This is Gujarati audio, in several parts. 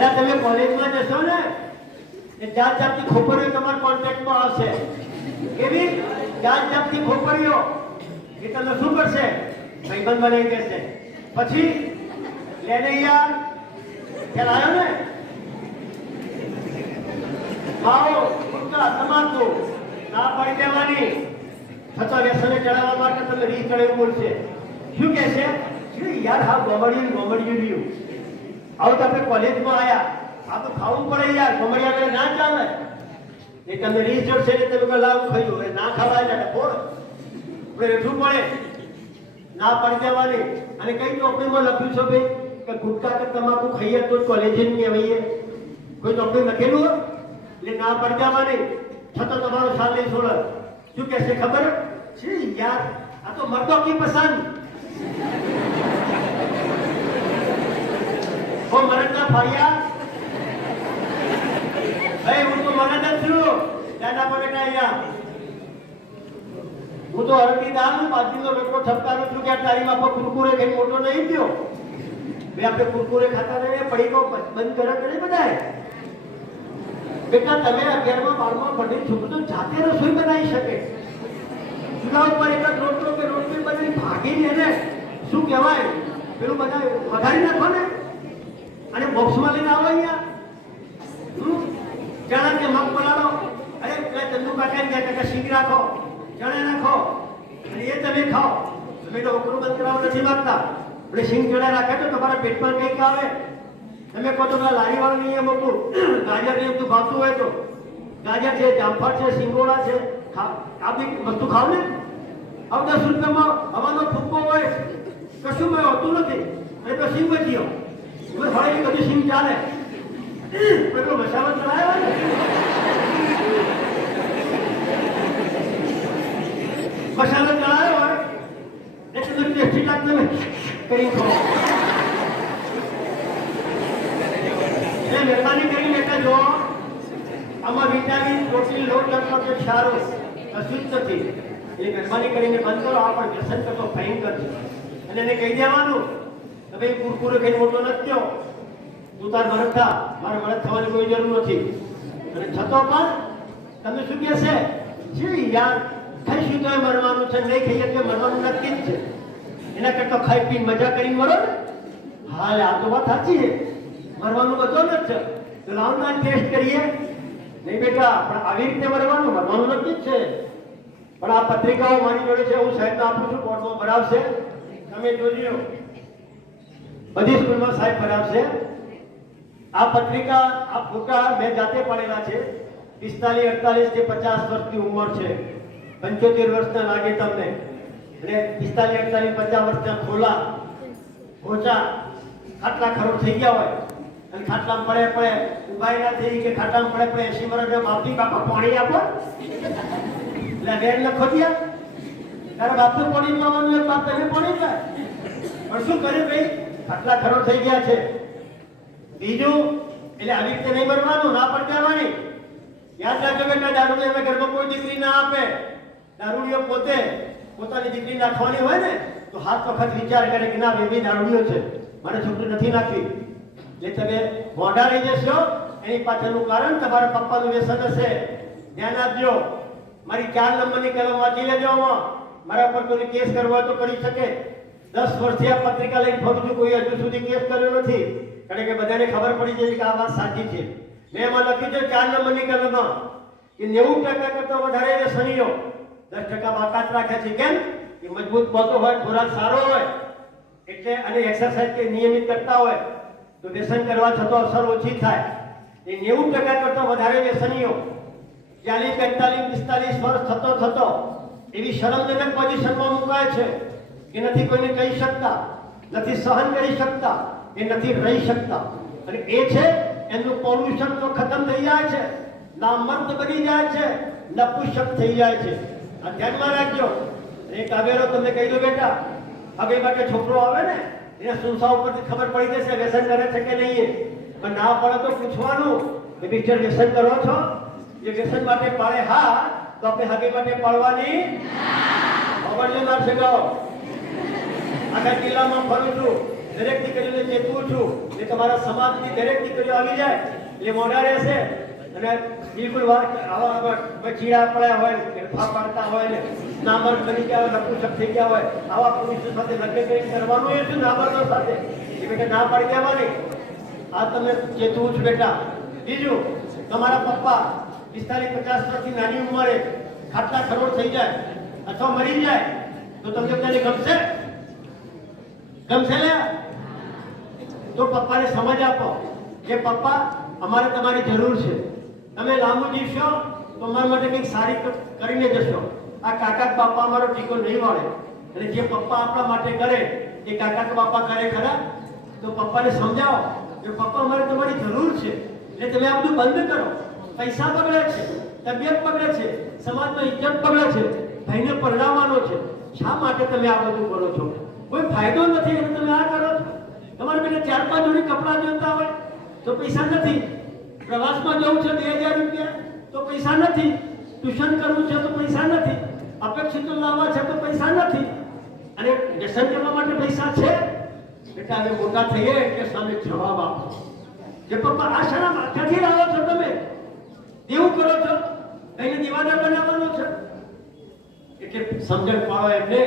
અરે તમે કોલેજમાં જશો ને, એ જાત જાતની ખોપરીઓ તમારા કોન્ટેક્ટમાં આવશે. કેવી? જાત જાતની ખોપરીઓ. એ તમને શું કરશે? ભાઈબંધ બનાવી દેશે. પછી લેને યાર ખ્યાલ આવ્યો ને? ખાઓ ગુટકા તમાકુ ના પડી દેવાની. છતાં વ્યસને ચડાવવા માટે તમને રી ચડાવવું બોલશે. શું કહે છે યાર, હા, ગોમડિયું ગોમડિયું રહ્યું. આવું તો આપણે કોલેજમાં આયા. આ તો ખાવું પડે યાર ગોમડિયા આગળ ના ચાલે. એ તમને રી છે એટલે તમે લાવું ખાયું. હવે ના ખાવા એટલે ફોડ. આપણે રેઠું પડે. ના પડી દેવાની અને કઈ નોકરીમાં લખ્યું છે ભાઈ? કે ગુટકા કે તમાકુ ખાઈએ તો કોલેજે નહીં આવીએ. કોઈ નોકરી લખેલું હોય? એટલે ના પડી દેવાની છતાં તમારો સાલ નહીં છોડે. શું કહેશે ખબર? છે યાર. આ તો મર્દો કી પસંદ? ઓ મરણના ફળિયા ભાઈ, હું તો મરદ જ છું. દાદા પર બેટા અહીંયા. હું તો અરબી દાળ બાજરીનો રોટલો છપકારું છું કે તારી બાપા કુરકુરે કઈ મોટો નહીં થયો. બે આપણે કુરકુરે ખાતા રહીએ, પડીકો બંધ કરે કરે બધાય બેટા, તમે અગિયારમાં, બારમાં ભણી છોકરો જાતે રસોઈ બનાવી શકે. ચૂલા ઉપર એક રોટલો કે રોટલી બનાવી ભાગીને એને શું કહેવાય? પેલું બધા વઘારી નાખો ને. અને બોક્સમાં લઈને આવો અહીંયા? ચણા કે મગ પલાળો. અરે પેલા ચંદુ કાકા ને કહે કે શીંગ રાખો. ચણા નાખો અને એ તમે ખાઓ. તમે તો ઉકરું બંધ કરાવવા નથી માગતા. એટલે શીંગ ચણા રાખે તો તમારા પેટમાં કંઈક આવે. તમે કહો તો લારીવાળા નહીં મોટું ગાજર ને બધું ભાવતું હોય તો. ગાજર છે, જામફળ છે, સિંગોડા છે. આ બધી વસ્તુ ખાવ ને? હવે દસ રૂપિયામાં હવાનો ફૂકો હોય. કશું મેં હોતું નથી. અને તો સિંગ બચી ગયો. હળે બધું સિંગ ચાલે? પેલો મસાલો હોય ને? મસાલો ચડાયો હોય. બધું ટેસ્ટી લાગતું ને કરી ખાઓ એટલે મહેરબાની કરીને એટલે જો આમાં વિટામિન, પ્રોટીન, લોટ લખો કે સારો. જ નથી. એ મહેરબાની કરીને બંધ કરો. આ પણ વ્યસન કરતો ભયંકર. છે અને એને કહી દેવાનું ભાઈ કુરકુરે ખાઈને મોટો નથી થયો. તું તાર ભરત થા. મારે મરદ થવાની કોઈ જરૂર નથી. અને છતો પણ તમે શું કહેશે જી, યાર, ખાઈશું તો મરવાનું છે, નહીં ખાઈએ તો મરવાનું નક્કી જ છે. એના કરતા ખાઈ પીને મજા કરીને મરો ને. હા આ તો વાત સાચી છે. મરવાનું બધો જ છે. તો લાવ ના ટેસ્ટ કરીએ. નહીં બેટા, પણ આવી રીતે મરવાનું મરવાનું નક્કી જ છે. પણ આ પત્રિકાઓ મારી જોડે છે, હું સાહેબને આપું છું, કોર્ટમાં ભરાવશે. તમે જોજો. બધી સ્કૂલમાં સાહેબ ભરાવશે આ પત્રિકા, આ ફોટા મેં જાતે પાડેલા છે. પિસ્તાલીસ, અડતાલીસ કે પચાસ વર્ષની ઉંમર છે. પંચોતેર વર્ષના લાગે તમને. અને પિસ્તાલીસ, અડતાલીસ, પચાસ વર્ષના ખોલા, ખોચા ખાટલા ખરોડ થઈ ગયા હોય. અને ખાટલામાં પડે પડે ઉભાઈ ના થઈ કે ખાટલામાં પડે પડે એસી વર્ષ બાપી બાપા, પાણી આપો. એટલે વેણ લખો દિયા ત્યારે બાપનું પાણી મળવાનું બાપ તને પાણી જાય પણ શું કરે ભાઈ? ખાટલા ખરોડ થઈ ગયા છે. બીજું, એટલે આવી રીતે નહીં બનવાનું, ના પણ કહેવાની યાદ રાખજો બેટા દારૂ અમે ઘરમાં કોઈ દીકરી ના આપે. દારૂડીઓ પોતે પોતાની દીકરી નાખવાની હોય ને, તો હાથ વખત વિચાર કરે કે ના, બેબી દારૂડીઓ છે. મારે છોકરી નથી નાખવી. એટલે તમે મોઢા રહી જશો, એની પાછળનું કારણ તમારા પપ્પાનું વ્યસન હશે. ધ્યાન આપજો. મારી ચાર નંબરની કલમ વાંચી લેજો મારા પર કોઈ કેસ કરવો હોય તો કરી શકે. દસ વર્ષથી આ પત્રિકા લઈને ફરું છું કોઈ હજુ સુધી કેસ કર્યો નથી. કારણ કે બધાને ખબર પડી જાય કે આ વાત સાચી છે. મેં એમાં લખ્યું છે ચાર નંબરની કલમમાં કે નેવું ટકા કરતા વધારે વ્યસનીઓ દસ ટકા બાકાત રાખે છે. કેમ? કે મજબૂત બતો હોય, ખોરાક સારો હોય, એટલે અને એક્સરસાઇઝ કે નિયમિત કરતા હોય, તો વ્યસન કરવા થતો અસર ઓછી થાય. એ નેવું ટકા કરતા વધારે વ્યસનીઓ ચાલીસ પેંતાલીસ પિસ્તાલીસ વર્ષ થતો થતો એવી શરમજનક પોઝિશનમાં મુકાય છે. કે નથી કોઈને કહી શકતા નથી સહન કરી શકતા એ નથી રહી શકતા. અને એ છે એનું પોલ્યુશન તો ખતમ થઈ જાય છે ના મંત બની જાય છે નપુષક થઈ જાય છે. આ ધ્યાનમાં રાખજો. એક આવેલો તમને કહી દો બેટા હવે માટે છોકરો આવે ને એને સુનસા ઉપરથી ખબર પડી જશે વ્યસન કરે છે કે નહીં એ. પણ ના પડે તો પૂછવાનું કે મિસ્ટર વ્યસન કરો છો? એ વ્યસન માટે પાડે હા તો આપણે હવે માટે પાડવાની? ખબર મારશે ગાઓ આખા જિલ્લામાં ફરું છું. દરેક દીકરીઓને ચેતવું છું. કે તમારા સમાજની દરેક દીકરીઓ આવી જાય. એટલે મોઢા રહેશે. અને બિલકુલ વાત આવા આગળ ચીડા પડ્યા હોય, ફેરફાર પાડતા હોય, ને નામર બની ગયા હોય, નપુસક થઈ ગયા હોય, આવા પુરુષો સાથે લગ્ન કરી કરવાનું એ શું નામરનો સાથે? એ બેટા ના પાડી દેવાની. આ તમે ચેતવું છું બેટા. બીજું, તમારા પપ્પા પિસ્તાલીસ પચાસ વર્ષથી નાની ઉંમરે ખાટલા ખરોડ થઈ જાય અથવા મરી જાય, તો તમને તેને ગમશે? ગમશે લે તો પપ્પાને સમજ આપો કે પપ્પા, અમારે તમારી જરૂર છે. તમે લાંબુ જીવશો, તો અમારા માટે કંઈક સારી કરીને જશો. આ કાકા બાપા અમારો ટીકો નહીં વાળે અને જે પપ્પા આપણા માટે કરે, એ કાકા બાપા કરે ખરા? તો પપ્પાને સમજાવો કે પપ્પા, અમારે તમારી જરૂર છે. એટલે તમે આ બધું બંધ કરો. પૈસા બગડે છે, તબિયત બગડે છે સમાજનો ઇજ્જત બગડે છે, ભાઈને પરણાવવાનો છે. શા માટે તમે આ બધું કરો છો? કોઈ ફાયદો નથી એટલે તમે આ કરો તમારે પેલા ચાર પાંચ જોડી કપડાં જોતા હોય તો પૈસા નથી. પ્રવાસમાં જવું છે બે હજાર રૂપિયા, તો પૈસા નથી. ટ્યુશન કરવું છે તો પૈસા નથી. અપેક્ષિત લાવવા છે તો પૈસા નથી. અને વ્યસન કરવા માટે પૈસા છે. બેટા, હવે મોટા થઈએ એટલે સામે જવાબ આપો. કે પપ્પા, આ શાળા ક્યાંથી લાવો છો તમે? એવું કરો છો? કઈને દીવાના બનાવવાનો છે? એટલે સમજણ પાડો એમને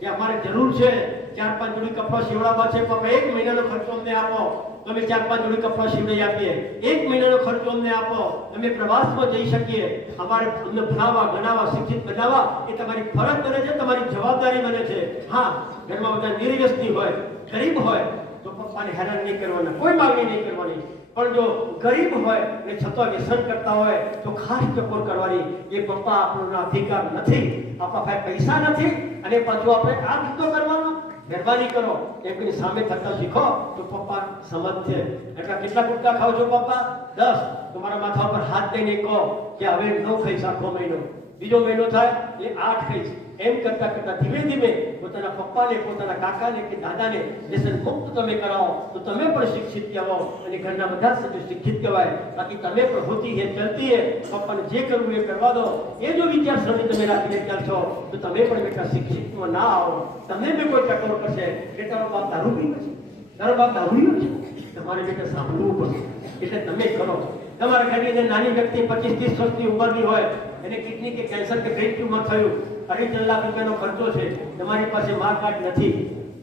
કે અમારે જરૂર છે ચાર પાંચ જોડી કપડા સીવડાવવા છે, પણ એક મહિનાનો ખર્ચો અમને આપો. અમે ચાર પાંચ જોડી કપડા સીવડાવી આપીએ. એક મહિનાનો ખર્ચો અમને આપો. અમે પ્રવાસમાં જઈ શકીએ. અમારે અમને ભણાવવા, ગણાવવા, શિક્ષિત બનાવવા, એ તમારી ફરજ બને છે, તમારી જવાબદારી બને છે. હા, ઘરમાં બધા નિર્વ્યસની હોય, ગરીબ હોય, તો પપ્પાને હેરાન નહીં કરવાના. કોઈ માગણી નહીં કરવાની. પણ જો ગરીબ હોય અને છતાં વ્યસન કરતા હોય, તો ખાસ ટકોર કરવાની. એ પપ્પા આપણો અધિકાર નથી. આપણા પાસે પૈસા નથી અને પાછું આપણે આ ધંધો કરવાનો. મહેરબાની કરો. એમની સામે થતા શીખો તો પપ્પા સમજશે એટલે કેટલા ગુટકા ખાવ છો પપ્પા? દસ. તમારા માથા પર હાથ દઈને કહો કે હવે નવ ખાઈશ આખો મહિનો. બીજો મહિનો થાય એ આઠ ખાઈશ. એમ કરતા કરતા ધીમે ધીમે પોતાના પપ્પાને, પોતાના કાકાને કે દાદાને વ્યસન મુક્ત તમે કરાવો, તો તમે પણ શિક્ષિત કહેવાઓ અને ઘરના બધા સભ્યો શિક્ષિત કહેવાય. બાકી તમે પણ હોતી હે, ચલતી હે, પપ્પાને જે કરવું એ કરવા દો. એ જો વિચારસરણી તમે રાખીને ચાલશો તો તમે પણ બેટા શિક્ષિતમાં ના આવો. તમને બી કોઈ ટકોર કરશે. કે તારો બાપ દારૂ પીવે છે. તારો બાપ દારૂ છે? તમારે બેટા સાંભળવું પડશે. એટલે તમે કરો. તમારા ઘરની અંદર નાની વ્યક્તિ પચીસ, ત્રીસ વર્ષની ઉંમરની હોય, એને કિડની કે કેન્સર કે બ્રેન ટ્યુમર થયું અઢી ત્રણ લાખ રૂપિયાનો ખર્ચો છે, તમારી પાસે મા નથી.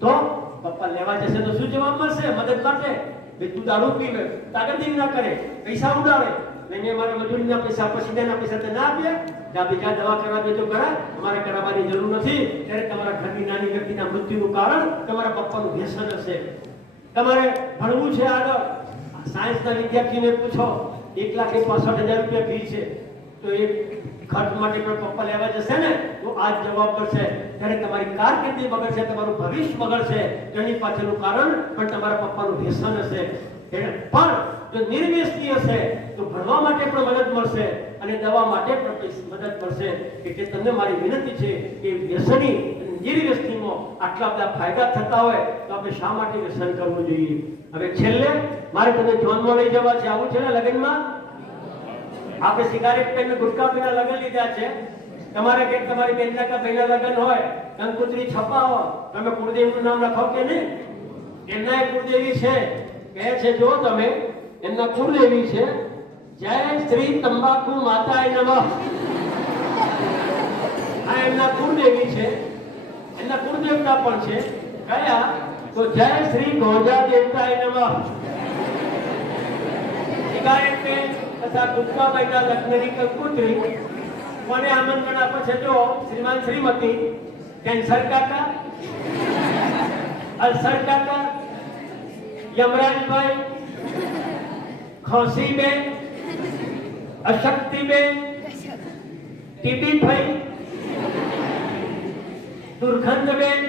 તો પપ્પા લેવા જશે તો શું જવાબ મળશે? મદદ માટે તું દારૂ પીવે તાગતગીરી ના કરે. પૈસા ઉડાડે. એને મારે મજૂરીના પૈસા, પસીનાના પૈસા ના આપ્યા જ્યાં બીજા દવા કરવા તો કરા તમારે કરાવવાની જરૂર નથી. ત્યારે તમારા ઘરની નાની વ્યક્તિના મૃત્યુનું કારણ તમારા પપ્પાનું વ્યસન હશે. તમારે ભણવું છે આગળ. સાયન્સના વિદ્યાર્થીને પૂછો. એક લાખ પાસઠ હજાર રૂપિયા ફી છે. તો એ ખર્ચ માટે પણ પપ્પા લેવા જશે ને, તો આ જવાબ પડશે ત્યારે તમારી કારકિર્દી બગડશે, તમારું ભવિષ્ય બગડશે, તેની પાછળનું કારણ પણ તમારા પપ્પાનું વ્યસન હશે. પણ જો નિર્વ્યસની હશે, તો ભણવા માટે પણ મદદ મળશે અને દવા માટે પણ મદદ મળશે. એટલે તમને મારી વિનંતી છે કે વ્યસની નિર્વ્યસનીમાં આટલા બધા ફાયદા થતા હોય, તો આપણે શા માટે વ્યસન કરવું જોઈએ? હવે છેલ્લે, મારે તમને જોનમાં લઈ જવા છે. આવું છે ને લગ્નમાં? આપણે સિગારેટ પેન ગુટકા પીના લગન લીધા છે. તમારે કે તમારી બેનના કે ભાઈના લગન હોય કંકુતરી છપાવો. તમે કુળદેવનું નામ લખો કે નહીં? એમના કુળદેવી છે. કહે છે, જો તમે એમના કુળદેવી છે, જય શ્રી તંબાકુ માતા નમઃ. આ એમના કુળદેવી છે. એમના કુળદેવતા પણ છે. કયા? તો જય શ્રી ગોજા દેવતાય નમઃ. સિગારેટ પેન તથા ગુટકા બૈના લગ્નની કંકુત્રી કોને આમંત્રણ આપે છે જો શ્રીમાન શ્રીમતી, કેન્સર કાકા, અલ્સર કાકા, યમરાજભાઈ, ખોસીબેન, અશક્તિબેન, ટીબીભાઈ, દુર્ગંધબેન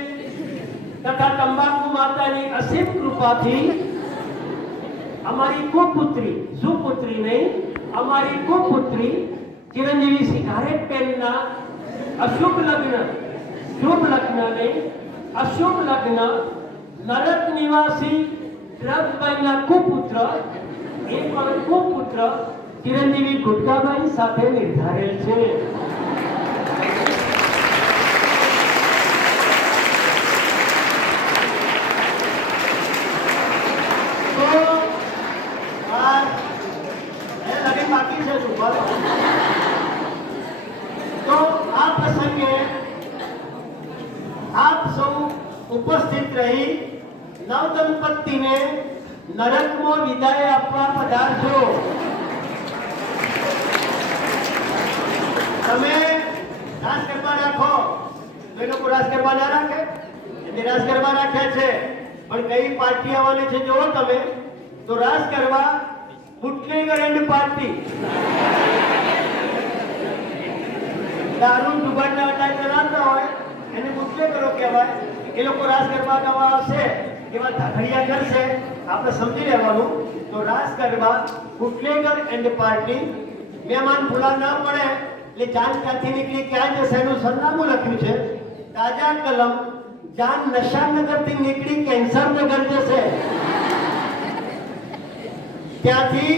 તથા તંબાકુ માતાની અસીમ કૃપાથી અમારી કુપુત્રી, સુપુત્રી નહીં અમારી કુપુત્રી ચિરંજીવી સિગારેટ પહેલા અશુભ લગ્ન, શુભ લગ્ન નહીં અશુભ લગ્ન નરક નિવાસી દ્રવભાઈના કુપુત્ર, એ પણ કુપુત્ર ચિરંજીવી ગુટકાબાઈ સાથે નિર્ધારેલ છે બાકી છે શું બોલો તો આ પ્રસંગે આપ સૌ ઉપસ્થિત રહી નવદંપતિને નરકમાં વિદાય આપવા પધારજો. તમે રાસ ગરબા રાખો. તો લોકો રાસ ગરબા ના રાખે? એટલે રાસ ગરબા રાખ્યા છે. પણ કઈ પાર્ટી આવવાની છે જોવો તમે, તો raas garba bootlegger and party. દારૂ દુબાડના અડાઈ ચલાવતા હોય, એને બુટલેગરો કહેવાય એ લોકો રાસ ગરબા ગાવા આવશે. એવા ધાખડિયા કરશે. આપણે સમજી લેવાનું તો રાસ ગરબા એન્ડ પાર્ટી મહેમાન ભૂલા ના પડે એટલે ચાંદ ક્યાંથી નીકળી, ક્યાં જશે એનું સરનામું લખ્યું છે. તાજા કલમ જાન નશાનગરથી નીકળી કેન્સરનગર જશે. ત્યાંથી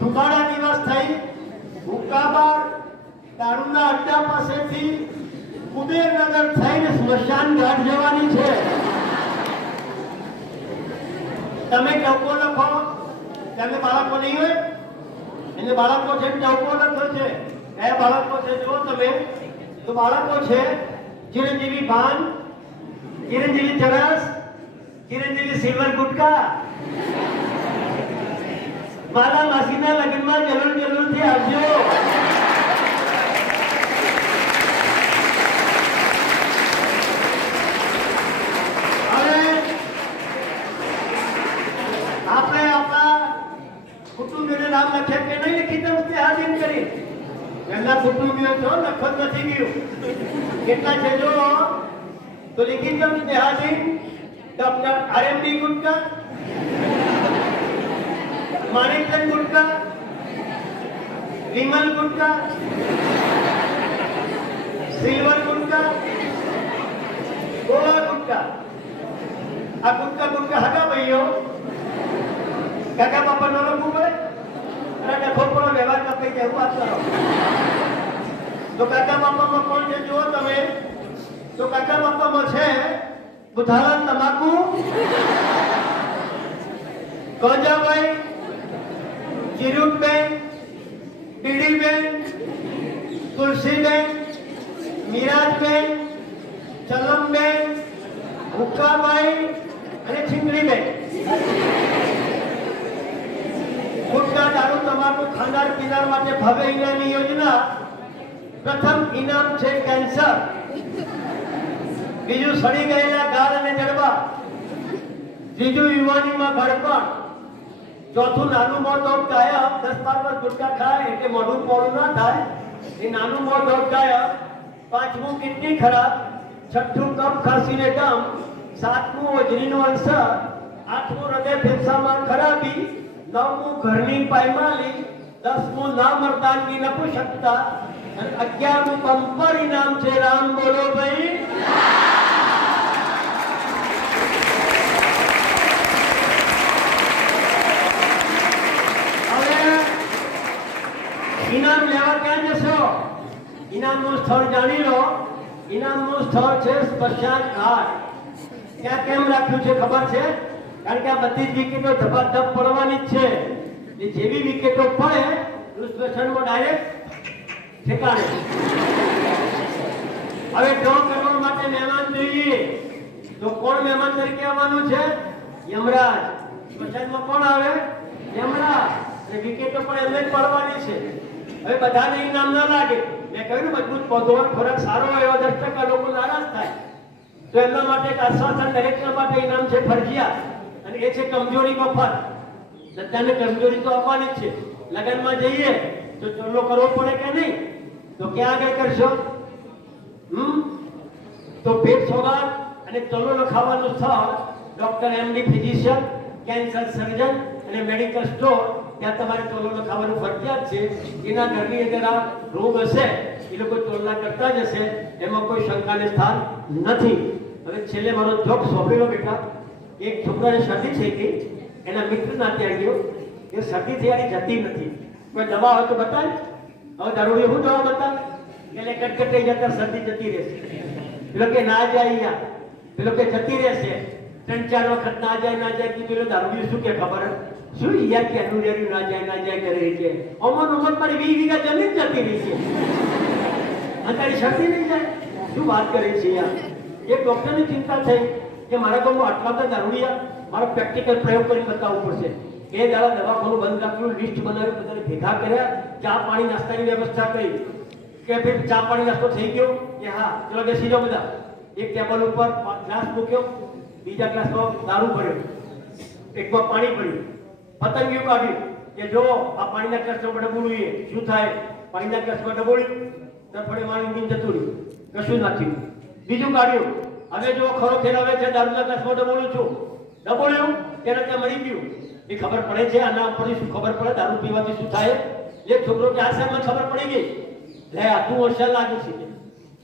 ધુમાડા નિવાસ થઈ હુક્કાબાર દારૂના અડ્ડા પાસેથી કુબેરનગર થઈને સ્મશાન ઘાટ જવાની છે. તમે ટકો લખો તમે બાળકો નહીં હોય? એટલે બાળકો છે ટકો લખ્યો છે એ બાળકો છે જો તમે. તો બાળકો છે ચિરંજીવી ભાન, ચિરંજીવી ચરસ, ચિરંજીવી સિલ્વર ગુટકા. મારા માસીના લગ્નમાં જરૂર જરૂરથી આવજો. આપણે આપણા કુટુંબીઓને નામ લખે કે નહીં લખી તો તે હાજર કરી પહેલા કુટુંબીઓ છો લખો નથી ગયું કેટલા છે જો તો લખી દો તે હાજર તો આપણા આરએમડી ગુટકા માણેકચંદ ગુટકા વિમલ ગુટકા સિલ્વર ગુટકા ગોવા ગુટકા આ ગુટકા ગુટકા હતા ભાઈઓ કાકા, બાપા નો રમવું પડે અને ડખો વ્યવહાર કાપી જાય એવું કરો. તો કાકા, બાપામાં કોણ છે? જુઓ તમે. તો કાકા, બાપામાં છે બુધાલાલ તમાકુ. કોજાભાઈ ચિરુકબેન પીડીબેન, તુલસીબેન, મીરાજબેન, ચલમબેન, હુક્કાબાઈ અને છીંગડીબેન ગુટકા દારૂ તમાકુ ખાનાર પીનાર માટે ભવ્ય ઇનામની યોજના. પ્રથમ ઇનામ છે કેન્સર બીજું સડી ગયેલા ગાલ અને જડબા. ત્રીજું યુવાનીમાં ભડપણ ચોથું નાનું મોઢું ગાયબ. દસ બાર પર ગુટકા ખાય એટલે મોઢું પોળું ના થાય. એ નાનું મોઢું ગાયબ. પાંચમું કિડની ખરાબ. છઠ્ઠું કફ ખાંસીને ગમ સાતમું ઓજરીનો અલ્સર. આઠમું હૃદય ફેફસામાં ખરાબી. નવમું ઘરની પાયમાલી. દસમું ના મરદાનની નપુષકતા અને અગિયારમું બમ્પર ઇનામ છે. રામ બોલો ભાઈ. ઇનામ લેવા ક્યાં જશો? ઇનામનું સ્થળ જાણી લો. ઇનામનું સ્થળ છે સ્મશાન ઘાટ. ત્યાં કેમ રાખ્યું છે ખબર છે? કારણ કે આ બધી જ વિકેટો ધબાધબ પડવાની જ છે. જેવી વિકેટો એટલે સ્મશાનમાં ડાયરેક્ટ ઠેકાણે. હવે ડ્રો કરવા માટે મહેમાન જોઈએ, તો કોણ મહેમાન તરીકે આવવાનું છે? યમરાજ. સ્મશાનમાં કોણ આવે? યમરાજ. અને વિકેટો પણ એમને જ પડવાની છે. હવે બધાને ઇનામ ના લાગે. મેં કહ્યું મજબૂત પૌધો ખોરાક સારો એવા દસ ટકા લોકો નારાજ થાય. તો એમના માટે એક આશ્વાસન દરેકના માટે ઇનામ છે ફરજિયાત. અને એ છે કમજોરી મફત. બધાને કમજોરી તો આપવાની જ છે. લગ્નમાં જઈએ તો ચોલ્લો કરવો પડે કે નહીં? તો ક્યાં આગળ કરશો? હમ? તો ભેટ સોગાદ અને ચલો લખાવવાનું સ્થળ doctor MD physician, cancer surgeon અને મેડિકલ સ્ટોર, ત્યાં તમારે ચોલો લખાવવાનું ફરજિયાત છે. એના ઘરની અંદર આ રોગ હશે, એ લોકો ચોલના કરતા જ હશે, એમાં કોઈ શંકાને સ્થાન નથી. હવે છેલ્લે મારો જોક સોંપેલો બેટા. એક છોકરાને શરદી છે કે એના મિત્રના ત્યાં ગયો. એ શરદી થયાની જતી નથી. કોઈ દવા હોય તો બતાય. હવે દારૂડી હું દવા બતાય? એટલે કટકટ થઈ જતા શરદી જતી રહેશે. પેલો કે ના જાય અહીંયા. પેલો કે જતી રહેશે. ત્રણ, ચાર વખત ના જાય ના જાય કે પેલો દારૂડી શું કે ખબર? શું યાર કે અનું રેરું ના જાય ના જાય કરે છે અમન અમન મારી વીસ વીઘા જમીન જતી રહી છે. અને તારી શક્તિ નહીં જાય? શું વાત કરે છે યાર? એક ડોક્ટરની ચિંતા થઈ કે મારા ગામમાં આટલા બધા દારૂડિયા મારે પ્રેક્ટિકલ પ્રયોગ કરી બતાવવું પડશે. એ દાડા દવાખાનું બંધ રાખ્યું લિસ્ટ બનાવી બધાને ભેગા કર્યા, ચા પાણી નાસ્તાની વ્યવસ્થા કરી. કે ભાઈ ચા પાણી નાસ્તો થઈ ગયો? કે હા, ચલો બેસી જાઓ બધા. એક ટેબલ ઉપર ગ્લાસ મૂક્યો. બીજા ગ્લાસમાં દારૂ ભર્યો. એકમાં પાણી પડ્યું પતંગિયું કાઢ્યું. કે જો, આ પાણીના ગ્લાસમાં ડબોળીએ શું થાય? પાણીના ગ્લાસમાં ડબોળ્યું તરફડે મારી ઊંઘી જતું રહ્યું. કશું ના બીજું કાઢ્યું. હવે જો ખરો ફેરવે છે, દારૂના ગ્લાસમાં ડબોળું છું. ડબોળ્યું તેને ત્યાં મરી ગયું. એ ખબર પડે છે, આના ઉપરથી શું ખબર પડે? દારૂ પીવાથી શું થાય? એક છોકરો કે આ સાહેબ મને ખબર પડી ગઈ? લે, આ તું હોશિયાર લાગે છે.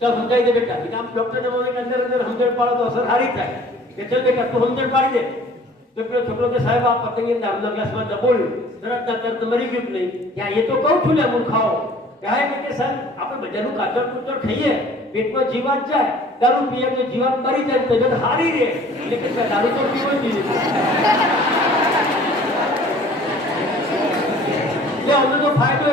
તો સમજાઈ દે બેટા. કે આમ ડોક્ટરને મને કે અંદર અંદર સમજણ પાડો તો અસર સારી થાય. કે ચલ બેટા, તું સમજણ પાડી દે. તો પેલો છોકરો કે, સાહેબ, આ પતંગી દારૂના ગ્લાસમાં ડબોળ્યું તરત ના તરત મરી ગયું કે નહીં? ત્યાં એ તો કહું છું લે, મૂર્ખાઓ. કહેવાય કે, સાહેબ, આપણે બજારનું કાચર કુચર ખાઈએ. પેટમાં જીવાત જાય. દારૂ પીએ તો જીવાત મરી જાય. તબિયત હારી રહે. એટલે કે દારૂ તો પીવો જ જોઈએ એટલે અમને તો ફાયદો